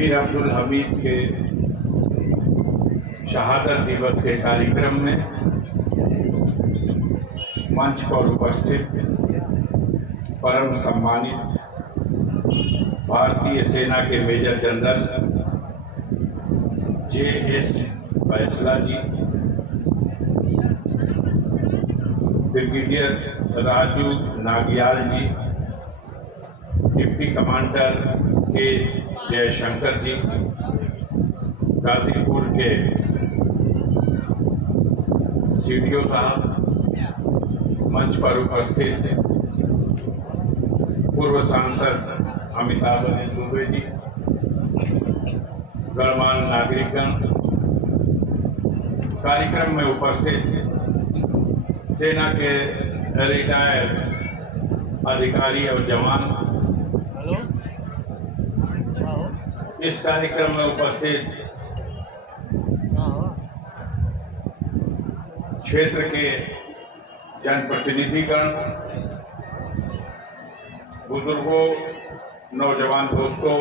मीर अब्दुल हमीद के शहादत दिवस के कार्यक्रम में मंच पर उपस्थित परम सम्मानित भारतीय सेना के मेजर जनरल J.S. फैसला ji, brigadier Raju Nagiyal ji, deputy commander K Jaishankar जी, गाजीपुर के CDO साहब, मंच पर उपस्थित पूर्व सांसद अमिताभ दुबे जी, गणमान्य नागरिकगण, कार्यक्रम में उपस्थित सेना के रिटायर्ड अधिकारी और जवान, इस कार्यक्रम में उपस्थित क्षेत्र के जनप्रतिनिधिगण, बुजुर्गों, नौजवान दोस्तों,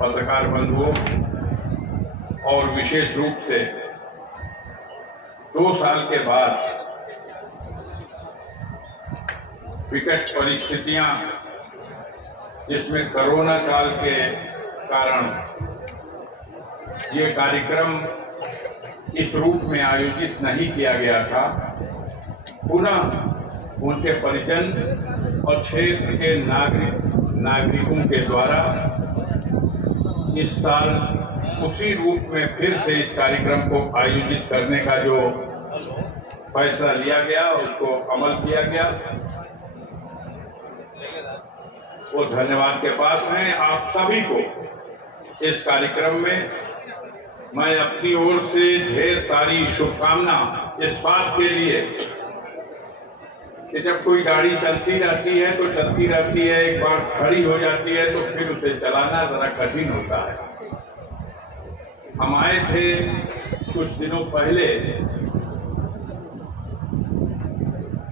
पत्रकार बंधुओं और विशेष रूप से 2 साल के बाद विकट परिस्थितियां, जिसमें कोरोना काल के कारण ये कार्यक्रम इस रूप में आयोजित नहीं किया गया था, पुनः उनके परिजन और क्षेत्र के नागरिकों के द्वारा इस साल उसी रूप में फिर से इस कार्यक्रम को आयोजित करने का जो फैसला लिया गया, उसको अमल किया गया, वो धन्यवाद के पात्र हैं। आप सभी को इस कार्यक्रम में मैं अपनी ओर से ढेर सारी शुभकामना, इस बात के लिए कि जब कोई गाड़ी चलती रहती है तो चलती रहती है, एक बार खड़ी हो जाती है तो फिर उसे चलाना जरा कठिन होता है। हम आए थे कुछ दिनों पहले,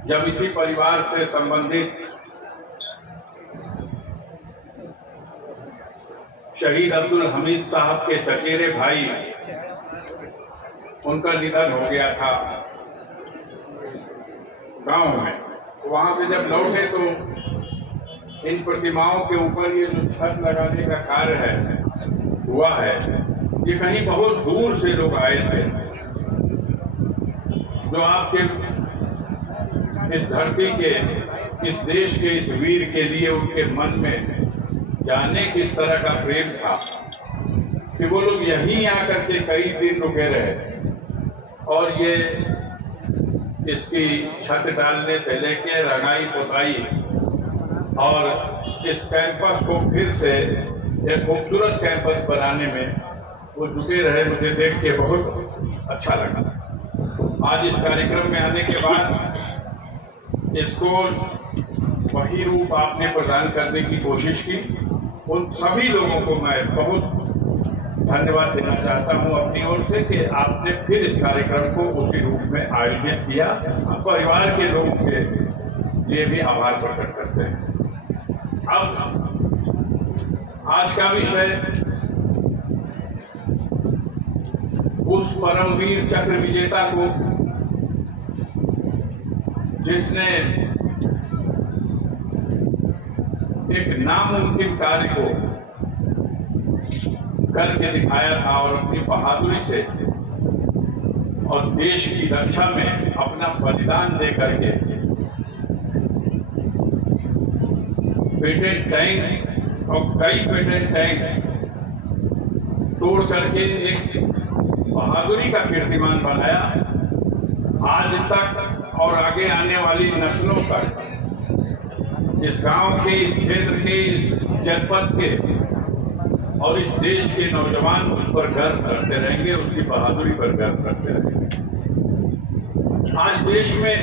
जब इसी परिवार से संबंधित शहीद अब्दुल हमीद साहब के चचेरे भाई, उनका निधन हो गया था गांव में। वहां से जब लौटे तो इन प्रतिमाओं के ऊपर ये जो छत लगाने का कार्य हुआ है, ये कहीं बहुत दूर से लोग आए थे, जो आपके इस धरती के, इस देश के, इस वीर के लिए उनके मन में जाने किस तरह का प्रेम था कि वो लोग यहीं आकर के कई दिन रुके रहे और ये इसकी छत डालने से लेके रंगाई पुताई और इस कैंपस को फिर से एक खूबसूरत कैंपस बनाने में वो जुटे रहे। मुझे देख के बहुत अच्छा लगा। आज इस कार्यक्रम में आने के बाद इसको वही रूप आपने प्रदान करने की कोशिश की। उन सभी लोगों को मैं बहुत धन्यवाद देना चाहता हूं अपनी ओर से कि आपने फिर इस कार्यक्रम को उसी रूप में आयोजित किया। हम परिवार के लोगों के लिए भी आभार प्रकट करते हैं। अब आज का विषय उस परमवीर चक्र विजेता को, जिसने एक नामुमकिन कार्य को करके दिखाया था और अपनी बहादुरी से और देश की रक्षा में अपना बलिदान दे करके पेटेंट टैंक और कई पेटेंट टैंक तोड़ करके एक बहादुरी का कीर्तिमान बनाया। आज तक और आगे आने वाली नस्लों तक इस गांव के, इस क्षेत्र के, इस जनपद के और इस देश के नौजवान उस पर गर्व करते रहेंगे, उसकी बहादुरी पर गर्व करते रहेंगे। आज देश में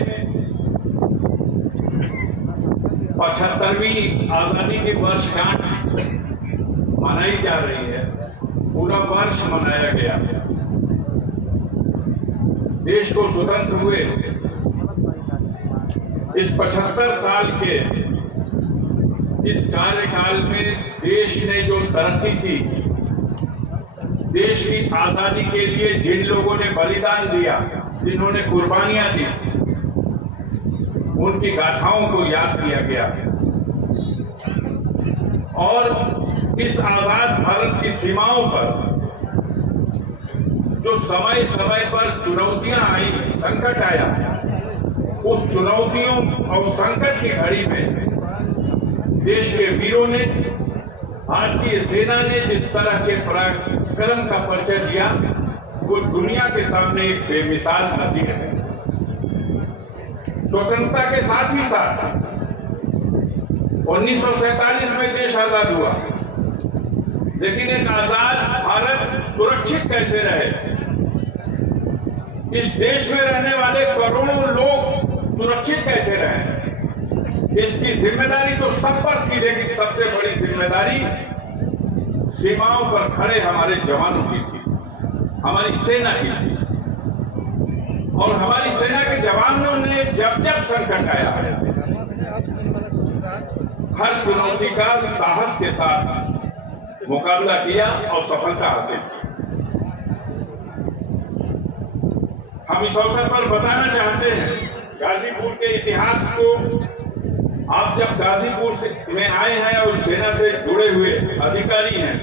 75वीं आजादी की वर्षगांठ मनाई जा रही है। पूरा वर्ष मनाया गया। देश को स्वतंत्र हुए इस 75 साल के इस कार्यकाल में देश ने जो तरक्की की, देश की आजादी के लिए जिन लोगों ने बलिदान दिया, जिन्होंने कुर्बानियां दी, उनकी गाथाओं को याद किया गया और इस आजाद भारत की सीमाओं पर जो समय समय पर चुनौतियां आई, संकट आया, उस चुनौतियों और संकट की घड़ी में देश के वीरों ने, भारतीय सेना ने जिस तरह के पराक्रम का परिचय दिया, वो दुनिया के सामने एक बेमिसाल नतीजा है। स्वतंत्रता के साथ ही साथ 1947 में देश आजाद हुआ, लेकिन एक आजाद भारत सुरक्षित कैसे रहे, इस देश में रहने वाले करोड़ों लोग सुरक्षित कैसे रहे, इसकी जिम्मेदारी तो सब पर थी, लेकिन सबसे बड़ी जिम्मेदारी सीमाओं पर खड़े हमारे जवानों की थी, हमारी सेना की थी। और हमारी सेना के जवानों ने जब जब संकट आया है, हर चुनौती का साहस के साथ मुकाबला किया और सफलता हासिल की। हम इस अवसर पर बताना चाहते हैं, गाजीपुर के इतिहास को आप जब गाजीपुर में आए हैं और सेना से जुड़े हुए अधिकारी हैं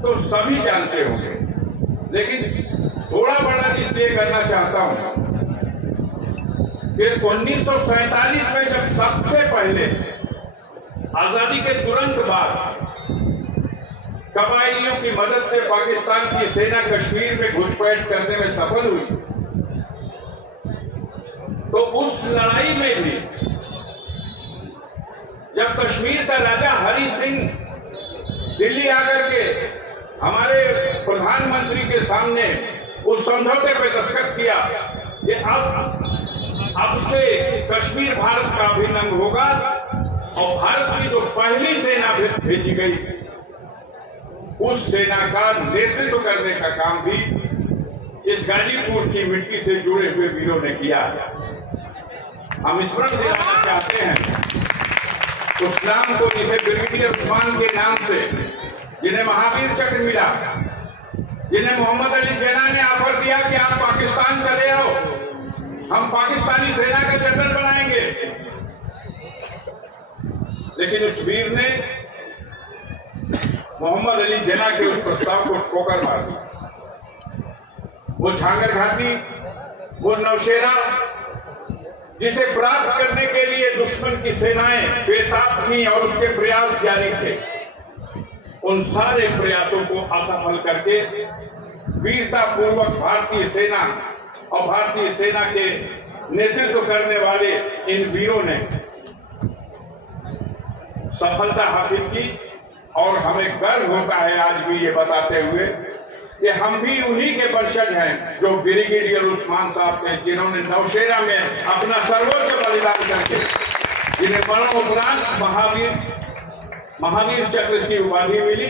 तो सभी जानते होंगे, लेकिन थोड़ा वर्णन इसलिए करना चाहता हूं कि 1947 में जब सबसे पहले आजादी के तुरंत बाद कबायलियों की मदद से पाकिस्तान की सेना कश्मीर में घुसपैठ करने में सफल हुई, तो उस लड़ाई में भी जब कश्मीर का राजा हरि सिंह दिल्ली आकर के हमारे प्रधानमंत्री के सामने उस समझौते पे दस्तखत किया कि अब से कश्मीर भारत का अभिन्न अंग होगा, और भारत की जो पहली सेना भेजी गई, उस सेना का नेतृत्व करने का काम भी इस गाजीपुर की मिट्टी से जुड़े हुए वीरों ने किया है। हम स्मरण दिलाना चाहते हैं उस नाम को, जिसे ब्रिगेडियर उस्मान के नाम से, जिन्हें महावीर चक्र मिला, जिन्हें मोहम्मद अली जिन्ना ने ऑफर दिया कि आप पाकिस्तान चले आओ, हम पाकिस्तानी सेना का जनरल बनाएंगे, लेकिन उस वीर ने मोहम्मद अली जिन्ना के उस प्रस्ताव को ठोकर मार दी। वो झांगर घाटी, वो नौशेरा, जिसे प्राप्त करने के लिए दुश्मन की सेनाएं बेताब थीं और उसके प्रयास जारी थे, उन सारे प्रयासों को असफल करके वीरता पूर्वक भारतीय सेना और भारतीय सेना के नेतृत्व करने वाले इन वीरों ने सफलता हासिल की। और हमें गर्व होता है आज भी ये बताते हुए कि हम भी उन्हीं के वंशज हैं जो ब्रिगेडियर उस्मान साहब थे, जिन्होंने नौशेरा में अपना सर्वोच्च बलिदान करके, जिन्हें मरणोपरांत महावीर चक्र की उपाधि मिली।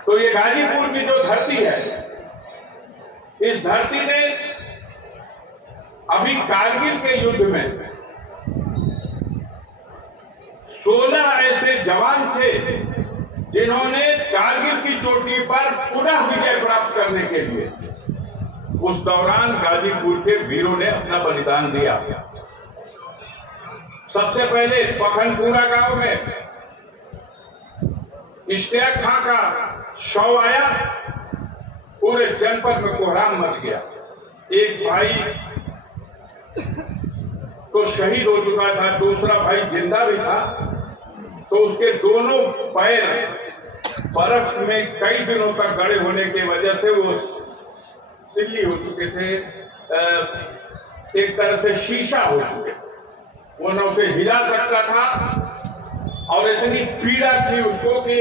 तो ये गाजीपुर की जो धरती है, इस धरती ने अभी कारगिल के युद्ध में 16 ऐसे जवान थे जिन्होंने कारगिल की चोटी पर पुनः विजय प्राप्त करने के लिए उस दौरान गाजीपुर के वीरों ने अपना बलिदान दिया। सबसे पहले पखनपुरा गांव में इश्तियाक खां का शव आया, पूरे जनपद में कोहराम मच गया। एक भाई तो शहीद हो चुका था, दूसरा भाई जिंदा भी था, तो उसके दोनों पैर बर्फ में कई दिनों तक गड़े होने की वजह से वो सिल्ली हो चुके थे, एक तरह से शीशा हो चुके, वो न उसे हिला सकता था और इतनी पीड़ा थी उसको कि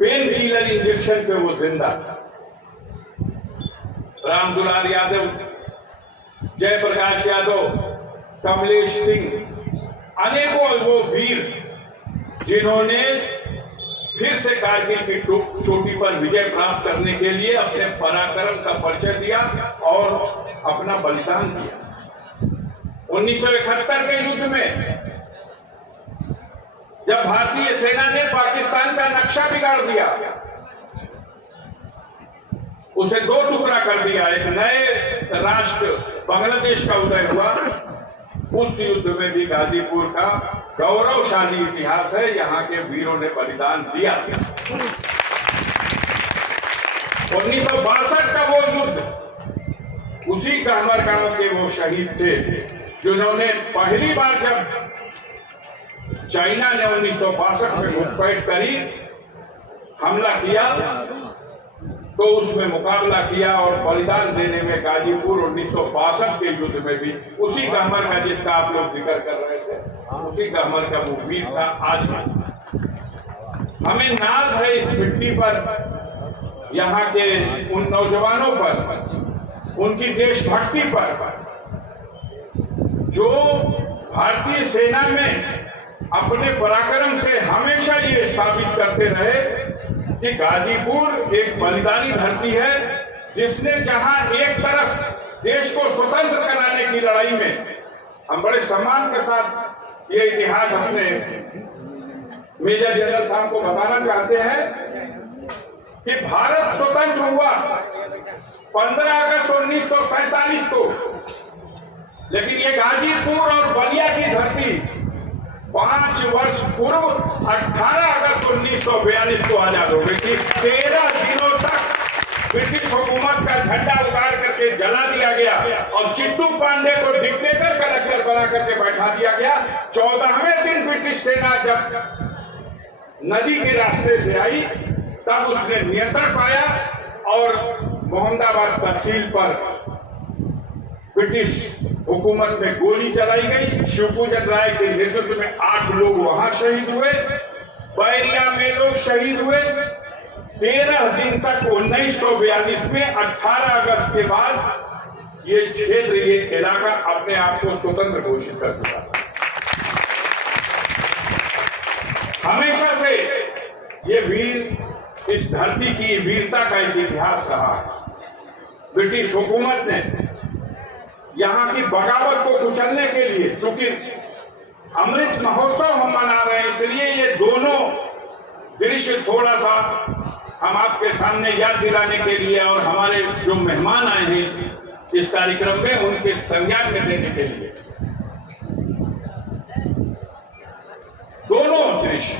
पेन किलर इंजेक्शन पे वो जिंदा था। राम दुलार यादव, जयप्रकाश यादव, कमलेश सिंह, अनेकों वो वीर जिन्होंने फिर से कारगिल की चोटी पर विजय प्राप्त करने के लिए अपने पराक्रम का परिचय दिया और अपना बलिदान दिया। 1971 के युद्ध में जब भारतीय सेना ने पाकिस्तान का नक्शा बिगाड़ दिया, उसे दो टुकड़ा कर दिया, एक नए राष्ट्र बांग्लादेश का उदय हुआ। उस युद्ध में भी गाजीपुर का गौरवशाली इतिहास है, यहाँ के वीरों ने बलिदान दिया। 1962 का वो युद्ध, उसी कहमर गांव के वो शहीद थे जिन्होंने पहली बार जब चाइना ने 1962 में घुसपैठ करी, हमला किया, तो उसमें मुकाबला किया और बलिदान देने में गाजीपुर 1962 के युद्ध में भी उसी कहमर का, जिसका आप लोग जिक्र कर रहे थे, उसी कहमर का वो वीर था। आज हमें नाज है इस मिट्टी पर, यहाँ के उन नौजवानों पर, उनकी देशभक्ति पर, जो भारतीय सेना में अपने पराक्रम से हमेशा ये साबित करते रहे कि गाजीपुर एक बलिदानी धरती है, जिसने जहां एक तरफ देश को स्वतंत्र कराने की लड़ाई में, हम बड़े सम्मान के साथ ये इतिहास अपने मेजर जनरल साहब को बताना चाहते हैं कि भारत स्वतंत्र हुआ 15 अगस्त 1947 को, लेकिन ये गाजीपुर और बलिया की धरती 5 वर्ष पूर्व 18 अगस्त 1942 को आजाद हो गई थी। 13 दिनों तक ब्रिटिश हुकूमत का झंडा उतार करके जला दिया गया और चिट्टू पांडे को डिक्टेटर कलेक्टर बना करके बैठा दिया गया। 14वें दिन ब्रिटिश सेना जब नदी के रास्ते से आई, तब उसने नियंत्रण पाया और मोहम्मदाबाद तहसील पर ब्रिटिश हुकूमत में गोली चलाई गई। शिवपूजन राय के नेतृत्व में 8 लोग वहां शहीद हुए, बैरिया में लोग शहीद हुए। 13 दिन तक 1942 में 18 अगस्त के बाद ये क्षेत्र, ये इलाका अपने आप को स्वतंत्र घोषित कर चुका था। हमेशा से ये वीर, इस धरती की वीरता का एक इतिहास रहा है। ब्रिटिश हुकूमत ने यहाँ की बगावत को कुचलने के लिए, चूंकि अमृत महोत्सव हम मना रहे हैं, इसलिए ये दोनों दृश्य थोड़ा सा हम आपके सामने याद दिलाने के लिए और हमारे जो मेहमान आए हैं इस कार्यक्रम में, उनके संज्ञान में देने के लिए